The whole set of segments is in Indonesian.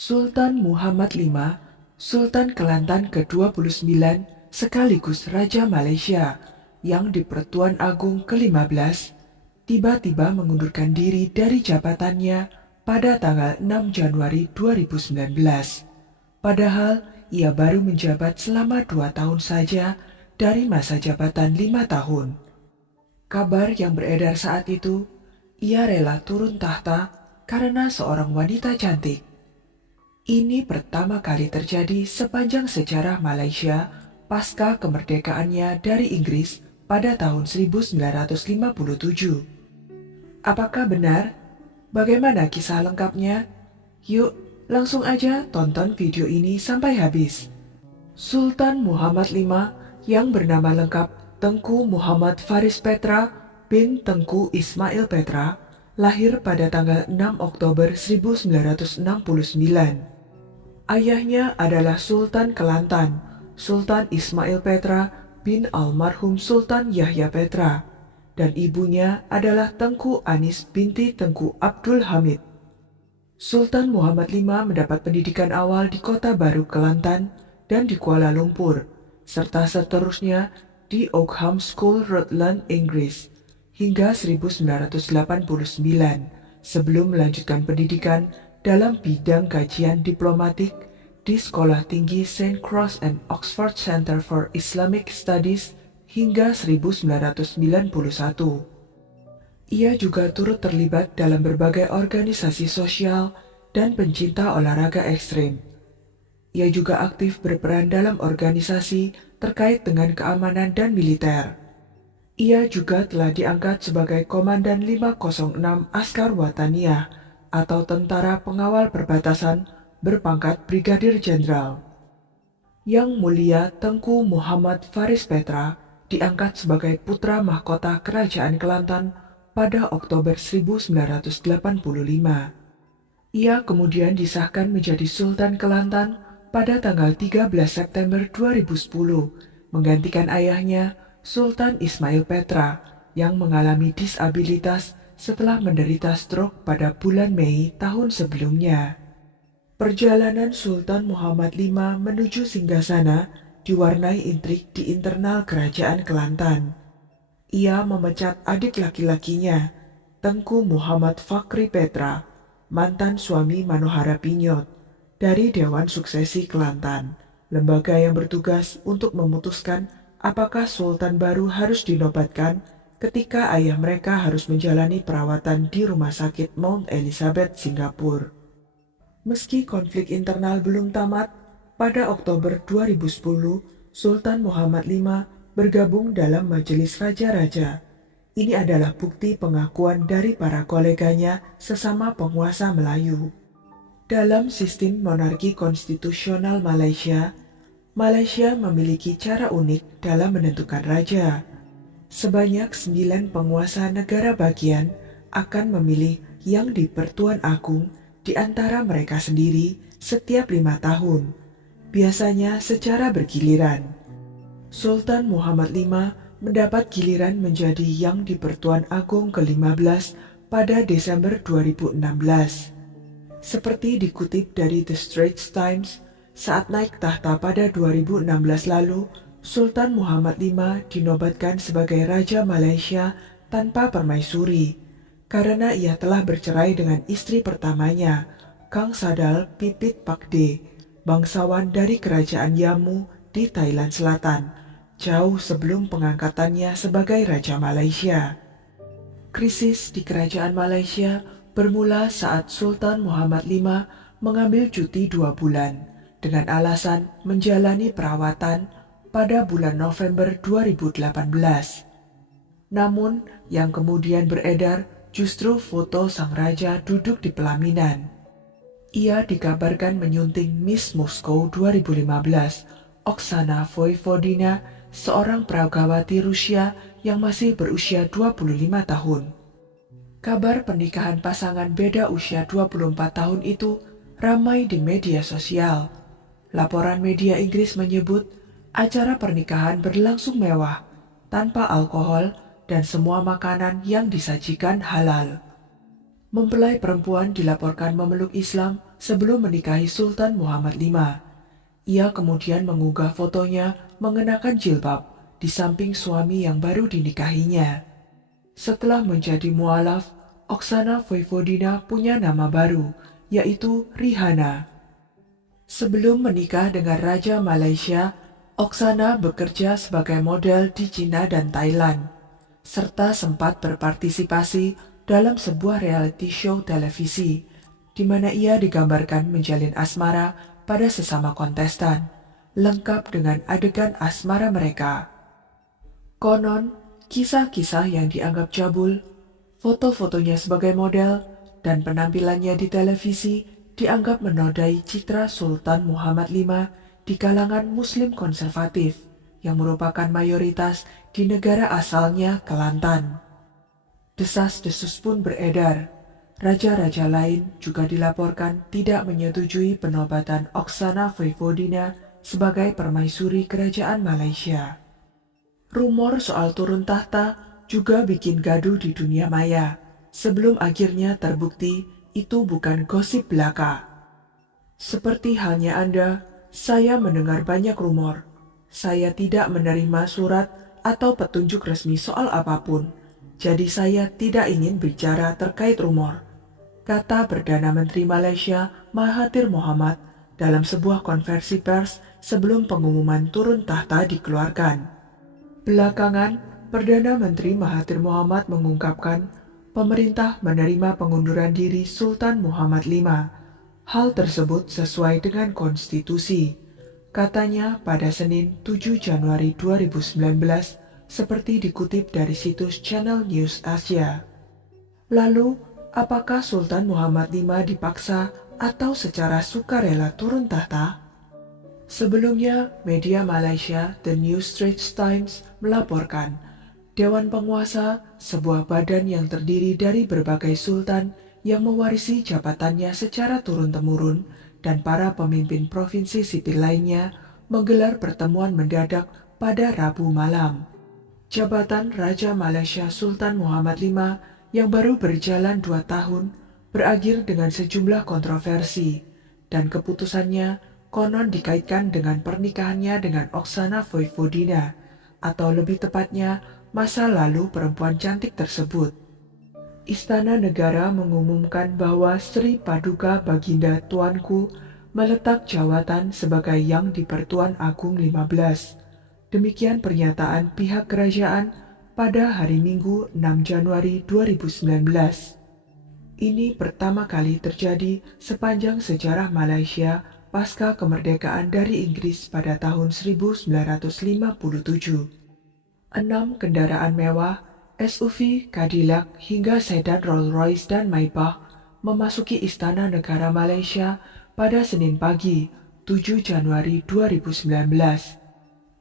Sultan Muhammad V, Sultan Kelantan ke-29 sekaligus Raja Malaysia yang di Pertuan Agong ke-15, tiba-tiba mengundurkan diri dari jabatannya pada tanggal 6 Januari 2019. Padahal ia baru menjabat selama 2 tahun saja dari masa jabatan 5 tahun. Kabar yang beredar saat itu, ia rela turun tahta karena seorang wanita cantik. Ini pertama kali terjadi sepanjang sejarah Malaysia pasca kemerdekaannya dari Inggris pada tahun 1957. Apakah benar? Bagaimana kisah lengkapnya? Yuk, langsung aja tonton video ini sampai habis. Sultan Muhammad V yang bernama lengkap Tengku Muhammad Faris Petra bin Tengku Ismail Petra lahir pada tanggal 6 Oktober 1969. Ayahnya adalah Sultan Kelantan, Sultan Ismail Petra bin almarhum Sultan Yahya Petra, dan ibunya adalah Tengku Anis binti Tengku Abdul Hamid. Sultan Muhammad V mendapat pendidikan awal di Kota Baru Kelantan dan di Kuala Lumpur, serta seterusnya di Oakham School, Rutland, Inggris, hingga 1989 sebelum melanjutkan pendidikan dalam bidang kajian diplomatik di Sekolah Tinggi St. Cross and Oxford Center for Islamic Studies hingga 1991. Ia juga turut terlibat dalam berbagai organisasi sosial dan pencinta olahraga ekstrim. Ia juga aktif berperan dalam organisasi terkait dengan keamanan dan militer. Ia juga telah diangkat sebagai Komandan 506 Askar Wataniyah atau Tentara Pengawal Perbatasan berpangkat Brigadir Jenderal. Yang Mulia Tengku Muhammad Faris Petra diangkat sebagai putra mahkota Kerajaan Kelantan pada Oktober 1985. Ia kemudian disahkan menjadi Sultan Kelantan pada tanggal 13 September 2010, menggantikan ayahnya Sultan Ismail Petra yang mengalami disabilitas setelah menderita stroke pada bulan Mei tahun sebelumnya. Perjalanan Sultan Muhammad V menuju singgasana diwarnai intrik di internal Kerajaan Kelantan. Ia memecat adik laki-lakinya, Tengku Muhammad Fakri Petra, mantan suami Manohara Pinyot, dari Dewan Suksesi Kelantan, lembaga yang bertugas untuk memutuskan apakah Sultan baru harus dinobatkan ketika ayah mereka harus menjalani perawatan di Rumah Sakit Mount Elizabeth, Singapura. Meski konflik internal belum tamat, pada Oktober 2010, Sultan Muhammad V bergabung dalam Majelis Raja-Raja. Ini adalah bukti pengakuan dari para koleganya sesama penguasa Melayu. Dalam sistem monarki konstitusional Malaysia, Malaysia memiliki cara unik dalam menentukan raja. Sebanyak 9 penguasa negara bagian akan memilih yang di Pertuan Agung di antara mereka sendiri setiap 5 tahun, biasanya secara bergiliran. Sultan Muhammad V mendapat giliran menjadi yang di Pertuan Agung ke-15 pada Desember 2016. Seperti dikutip dari The Straits Times, saat naik tahta pada 2016 lalu, Sultan Muhammad V dinobatkan sebagai Raja Malaysia tanpa permaisuri karena ia telah bercerai dengan istri pertamanya, Kang Sadal Pipit Pakde, bangsawan dari Kerajaan Yamu di Thailand Selatan, jauh sebelum pengangkatannya sebagai Raja Malaysia. Krisis di Kerajaan Malaysia bermula saat Sultan Muhammad V mengambil cuti 2 bulan dengan alasan menjalani perawatan pada bulan November 2018. Namun, yang kemudian beredar justru foto sang raja duduk di pelaminan. Ia dikabarkan menyunting Miss Moscow 2015, Oksana Voivodina, seorang pragawati Rusia yang masih berusia 25 tahun. Kabar pernikahan pasangan beda usia 24 tahun itu ramai di media sosial. Laporan media Inggris menyebut acara pernikahan berlangsung mewah, tanpa alkohol dan semua makanan yang disajikan halal. Mempelai perempuan dilaporkan memeluk Islam sebelum menikahi Sultan Muhammad V. Ia kemudian mengunggah fotonya mengenakan jilbab di samping suami yang baru dinikahinya. Setelah menjadi mualaf, Oksana Vojvodina punya nama baru, yaitu Rihanna. Sebelum menikah dengan Raja Malaysia, Oksana bekerja sebagai model di Cina dan Thailand, serta sempat berpartisipasi dalam sebuah reality show televisi, di mana ia digambarkan menjalin asmara pada sesama kontestan, lengkap dengan adegan asmara mereka. Konon, kisah-kisah yang dianggap cabul, foto-fotonya sebagai model, dan penampilannya di televisi dianggap menodai citra Sultan Muhammad V di kalangan Muslim konservatif yang merupakan mayoritas di negara asalnya Kelantan. Desas-desus pun beredar. Raja-raja lain juga dilaporkan tidak menyetujui penobatan Oksana Vojvodina sebagai permaisuri kerajaan Malaysia. Rumor soal turun tahta juga bikin gaduh di dunia maya, sebelum akhirnya terbukti itu bukan gosip belaka. Seperti halnya Anda, saya mendengar banyak rumor. Saya tidak menerima surat atau petunjuk resmi soal apapun, jadi saya tidak ingin bicara terkait rumor, kata Perdana Menteri Malaysia Mahathir Mohamad dalam sebuah konversi pers sebelum pengumuman turun tahta dikeluarkan. Belakangan, Perdana Menteri Mahathir Mohamad mengungkapkan pemerintah menerima pengunduran diri Sultan Muhammad V. Hal tersebut sesuai dengan konstitusi, katanya pada Senin 7 Januari 2019, seperti dikutip dari situs Channel News Asia. Lalu, apakah Sultan Muhammad V dipaksa atau secara sukarela turun tahta? Sebelumnya, media Malaysia The New Straits Times melaporkan Dewan Penguasa, sebuah badan yang terdiri dari berbagai sultan yang mewarisi jabatannya secara turun-temurun, dan para pemimpin provinsi sipil lainnya menggelar pertemuan mendadak pada Rabu malam. Jabatan Raja Malaysia Sultan Muhammad V yang baru berjalan 2 tahun berakhir dengan sejumlah kontroversi, dan keputusannya konon dikaitkan dengan pernikahannya dengan Oksana Vojvodina, atau lebih tepatnya masa lalu perempuan cantik tersebut. Istana Negara mengumumkan bahwa Sri Paduka Baginda Tuanku meletak jawatan sebagai Yang di-Pertuan Agong 15. Demikian pernyataan pihak kerajaan pada hari Minggu 6 Januari 2019. Ini pertama kali terjadi sepanjang sejarah Malaysia pasca kemerdekaan dari Inggris pada tahun 1957. 6 kendaraan mewah, SUV, Cadillac, hingga sedan Rolls-Royce dan Maybach memasuki Istana Negara Malaysia pada Senin pagi, 7 Januari 2019.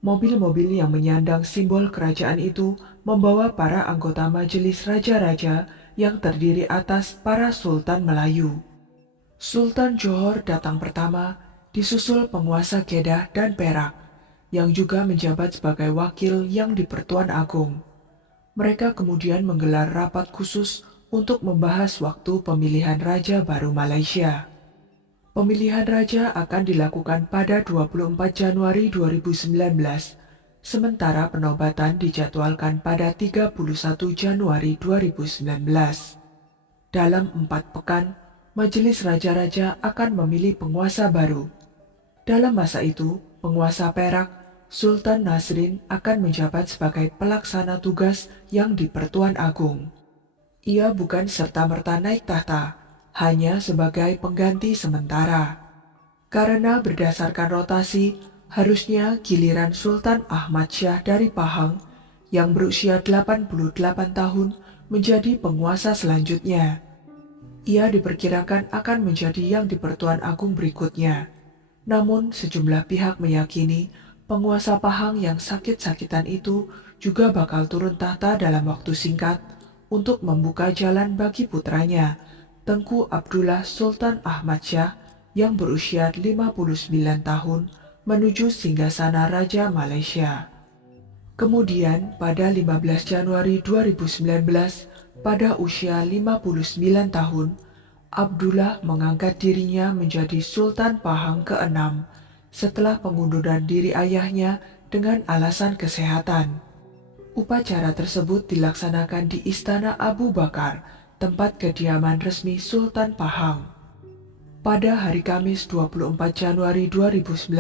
Mobil-mobil yang menyandang simbol kerajaan itu membawa para anggota Majelis Raja-Raja yang terdiri atas para Sultan Melayu. Sultan Johor datang pertama, disusul penguasa Kedah dan Perak, yang juga menjabat sebagai wakil Yang di-Pertuan Agong. Mereka kemudian menggelar rapat khusus untuk membahas waktu pemilihan Raja baru Malaysia. Pemilihan Raja akan dilakukan pada 24 Januari 2019, sementara penobatan dijadwalkan pada 31 Januari 2019. Dalam 4 pekan, Majelis Raja-Raja akan memilih penguasa baru. Dalam masa itu, penguasa Perak, Sultan Nasrin, akan menjabat sebagai pelaksana tugas Yang di-Pertuan Agong. Ia bukan serta-merta naik tahta, hanya sebagai pengganti sementara. Karena berdasarkan rotasi, harusnya giliran Sultan Ahmad Shah dari Pahang, yang berusia 88 tahun, menjadi penguasa selanjutnya. Ia diperkirakan akan menjadi Yang di-Pertuan Agong berikutnya. Namun, sejumlah pihak meyakini penguasa Pahang yang sakit-sakitan itu juga bakal turun tahta dalam waktu singkat untuk membuka jalan bagi putranya, Tengku Abdullah Sultan Ahmad Shah yang berusia 59 tahun menuju singgasana Raja Malaysia. Kemudian pada 15 Januari 2019, pada usia 59 tahun, Abdullah mengangkat dirinya menjadi Sultan Pahang ke-6 setelah pengunduran diri ayahnya dengan alasan kesehatan. Upacara tersebut dilaksanakan di Istana Abu Bakar, tempat kediaman resmi Sultan Pahang. Pada hari Kamis 24 Januari 2019,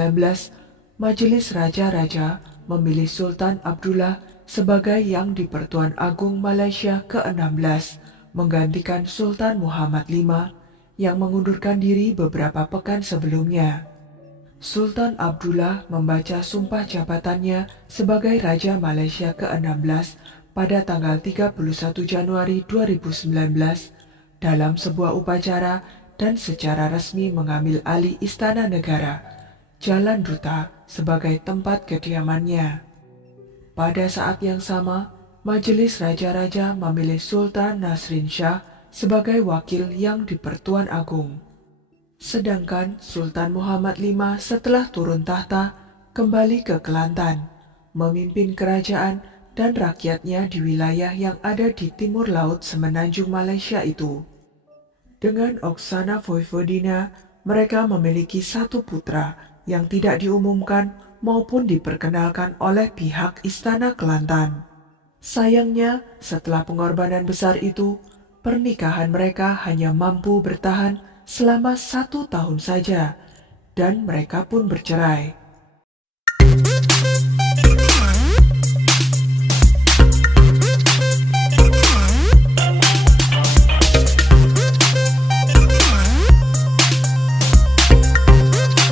Majelis Raja-Raja memilih Sultan Abdullah sebagai Yang di-Pertuan Agung Malaysia ke-16, menggantikan Sultan Muhammad V yang mengundurkan diri beberapa pekan sebelumnya. Sultan Abdullah membaca sumpah jabatannya sebagai Raja Malaysia ke-16 pada tanggal 31 Januari 2019 dalam sebuah upacara dan secara resmi mengambil alih Istana Negara, Jalan Duta sebagai tempat kediamannya. Pada saat yang sama, Majelis Raja-Raja memilih Sultan Nasrin Shah sebagai wakil Yang di-Pertuan Agung. Sedangkan Sultan Muhammad V setelah turun tahta kembali ke Kelantan, memimpin kerajaan dan rakyatnya di wilayah yang ada di timur laut semenanjung Malaysia itu. Dengan Oksana Voivodina, mereka memiliki satu putra yang tidak diumumkan maupun diperkenalkan oleh pihak Istana Kelantan. Sayangnya, setelah pengorbanan besar itu, pernikahan mereka hanya mampu bertahan selama 1 tahun saja, dan mereka pun bercerai.